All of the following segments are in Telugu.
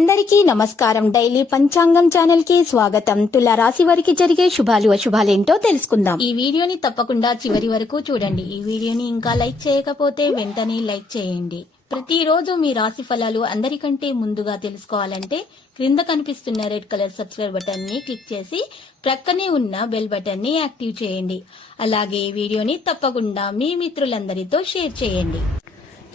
అందరికీ నమస్కారం. డైలీ పంచాంగం ఛానల్ కి స్వాగతం. తుల రాశి వారికి జరిగే శుభాలు అశుభాలేంటో తెలుసుకుందాం. ఈ వీడియోని తప్పకుండా చివరి వరకు చూడండి. ఈ వీడియోని ఇంకా లైక్ చేయకపోతే వెంటనే లైక్ చేయండి. ప్రతిరోజు మీ రాశి ఫలాలు అందరికంటే ముందుగా తెలుసుకోవాలంటే క్రింద కనిపిస్తున్న రెడ్ కలర్ సబ్స్క్రైబ్ బటన్ ని క్లిక్ చేసి ప్రక్కనే ఉన్న బెల్ బటన్ ని యాక్టివ్ చేయండి. అలాగే ఈ వీడియోని తప్పకుండా మీ మిత్రులందరితో షేర్ చేయండి.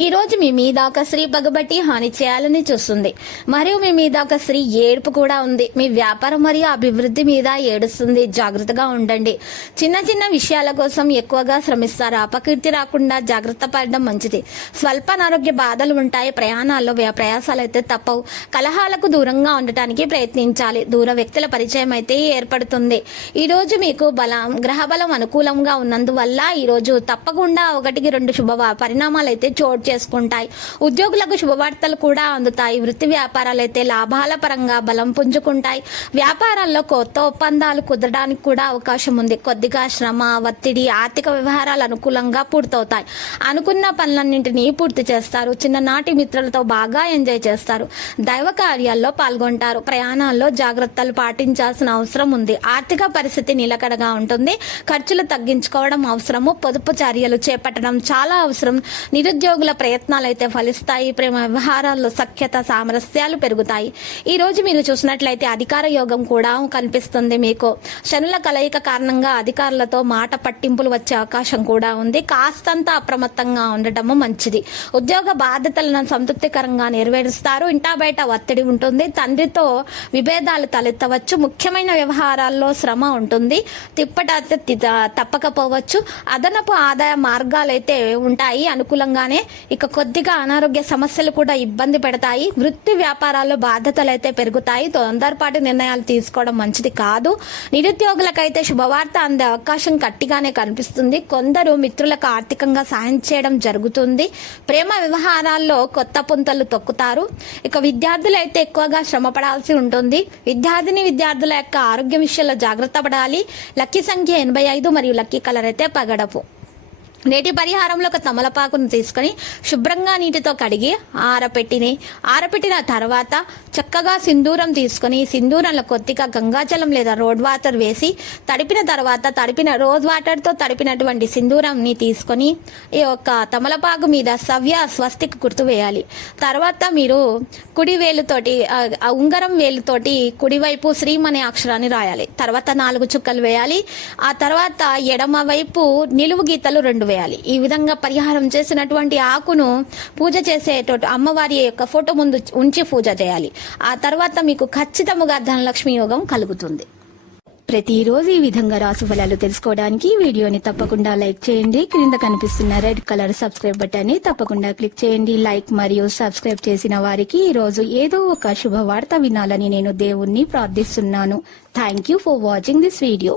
ఈ రోజు మీ మీద ఒక స్త్రీ పగబట్టి హాని చేయాలని చూస్తుంది, మరియు మీ మీద ఒక స్త్రీ ఏడుపు కూడా ఉంది. మీ వ్యాపారం మరియు అభివృద్ధి మీద ఏడుస్తుంది. జాగ్రత్తగా ఉండండి. చిన్న చిన్న విషయాల కోసం ఎక్కువగా శ్రమిస్తారు. అపకీర్తి రాకుండా జాగ్రత్త పడడం మంచిది. స్వల్ప అనారోగ్య బాధలు ఉంటాయి. ప్రయాణాల్లో ప్రయాసాలు అయితే తప్పవు. కలహాలకు దూరంగా ఉండటానికి ప్రయత్నించాలి. దూర వ్యక్తుల పరిచయం అయితే ఏర్పడుతుంది. ఈ రోజు మీకు గ్రహ బలం అనుకూలంగా ఉన్నందువల్ల ఈ రోజు తప్పకుండా 1-2 శుభ పరిణామాలు అయితే చోటు చేసుకుంటాయి. ఉద్యోగులకు శుభవార్తలు కూడా అందుతాయి. వృత్తి వ్యాపారాలు అయితే లాభాల పరంగా బలం పుంజుకుంటాయి. వ్యాపారాల్లో కొత్త ఒప్పందాలు కుదరడానికి కూడా అవకాశం ఉంది. కొద్దిగా శ్రమ, ఒత్తిడి, ఆర్థిక వ్యవహారాలు అనుకూలంగా పూర్తవుతాయి. అనుకున్న పనులన్నింటినీ పూర్తి చేస్తారు. చిన్ననాటి మిత్రులతో బాగా ఎంజాయ్ చేస్తారు. దైవ కార్యాల్లో పాల్గొంటారు. ప్రయాణాల్లో జాగ్రత్తలు పాటించాల్సిన అవసరం ఉంది. ఆర్థిక పరిస్థితి నిలకడగా ఉంటుంది. ఖర్చులు తగ్గించుకోవడం అవసరము. పొదుపు చర్యలు చేపట్టడం చాలా అవసరం. నిరుద్యోగుల ప్రయత్నాలు అయితే ఫలిస్తాయి. ప్రేమ వ్యవహారాల్లో సఖ్యత, సామరస్యాలు పెరుగుతాయి. ఈ రోజు మీరు చూసినట్లయితే అధికార యోగం కూడా కనిపిస్తుంది. మీకు శనుల కలయిక కారణంగా అధికారులతో మాట పట్టింపులు వచ్చే అవకాశం కూడా ఉంది. కాస్తంత అప్రమత్తంగా ఉండటము మంచిది. ఉద్యోగ బాధ్యతలను సంతృప్తికరంగా నెరవేరుస్తారు. ఇంటా బయట ఒత్తిడి ఉంటుంది. తండ్రితో విభేదాలు తలెత్తవచ్చు. ముఖ్యమైన వ్యవహారాల్లో శ్రమ ఉంటుంది. తిప్పట తప్పకపోవచ్చు. అదనపు ఆదాయ మార్గాలైతే ఉంటాయి అనుకూలంగానే. ఇక కొద్దిగా అనారోగ్య సమస్యలు కూడా ఇబ్బంది పెడతాయి. వృత్తి వ్యాపారాల్లో బాధ్యతలు అయితే పెరుగుతాయి. తొందరపాటు నిర్ణయాలు తీసుకోవడం మంచిది కాదు. నిరుద్యోగులకైతే శుభవార్త అందే అవకాశం గట్టిగానే కనిపిస్తుంది. కొందరు మిత్రులకు ఆర్థికంగా సాయం చేయడం జరుగుతుంది. ప్రేమ వ్యవహారాల్లో కొత్త పుంతలు తొక్కుతారు. ఇక విద్యార్థులు అయితే ఎక్కువగా శ్రమ పడాల్సి ఉంటుంది. విద్యార్థుల యొక్క ఆరోగ్య విషయంలో జాగ్రత్త పడాలి. లక్కీ సంఖ్య 85 మరియు లక్కీ కలర్ అయితే పగడపు. నేటి పరిహారంలో ఒక తమలపాకును తీసుకుని శుభ్రంగా నీటితో కడిగి ఆరపెట్టిన తర్వాత చక్కగా సింధూరం తీసుకుని సింధూరంలో కొద్దిగా గంగాజలం లేదా రోడ్ వాటర్ వేసి తడిపిన రోజ్ వాటర్తో తడిపినటువంటి సింధూరంని తీసుకొని ఈ యొక్క తమలపాకు మీద స్వస్తిక్ గుర్తు వేయాలి. తర్వాత మీరు కుడి వేలుతోటి ఉంగరం వేలుతోటి కుడివైపు శ్రీం అనే అక్షరాన్ని రాయాలి. తర్వాత 4 చుక్కలు వేయాలి. ఆ తర్వాత ఎడమ వైపు నిలువు గీతలు 2 వేయాలి. ఈ విధంగా పరిహారం చేసినటువంటి ఆకును పూజ చేసేటట్టు అమ్మవారి యొక్క ఫోటో ముందు ఉంచి పూజ చేయాలి. ఆ తర్వాత మీకు ఖచ్చితంగా ధనలక్ష్మి యోగం కలుగుతుంది. ప్రతిరోజు ఈ విధంగా రాశి ఫలాలు తెలుసుకోవడానికి వీడియోని తప్పకుండా లైక్ చేయండి. క్రింద కనిపిస్తున్న రెడ్ కలర్ సబ్స్క్రైబ్ బటన్ ని తప్పకుండా క్లిక్ చేయండి. లైక్ మరియు సబ్స్క్రైబ్ చేసిన వారికి ఈ రోజు ఏదో ఒక శుభవార్త వినాలని నేను దేవుణ్ణి ప్రార్థిస్తున్నాను. Thank you for watching this video.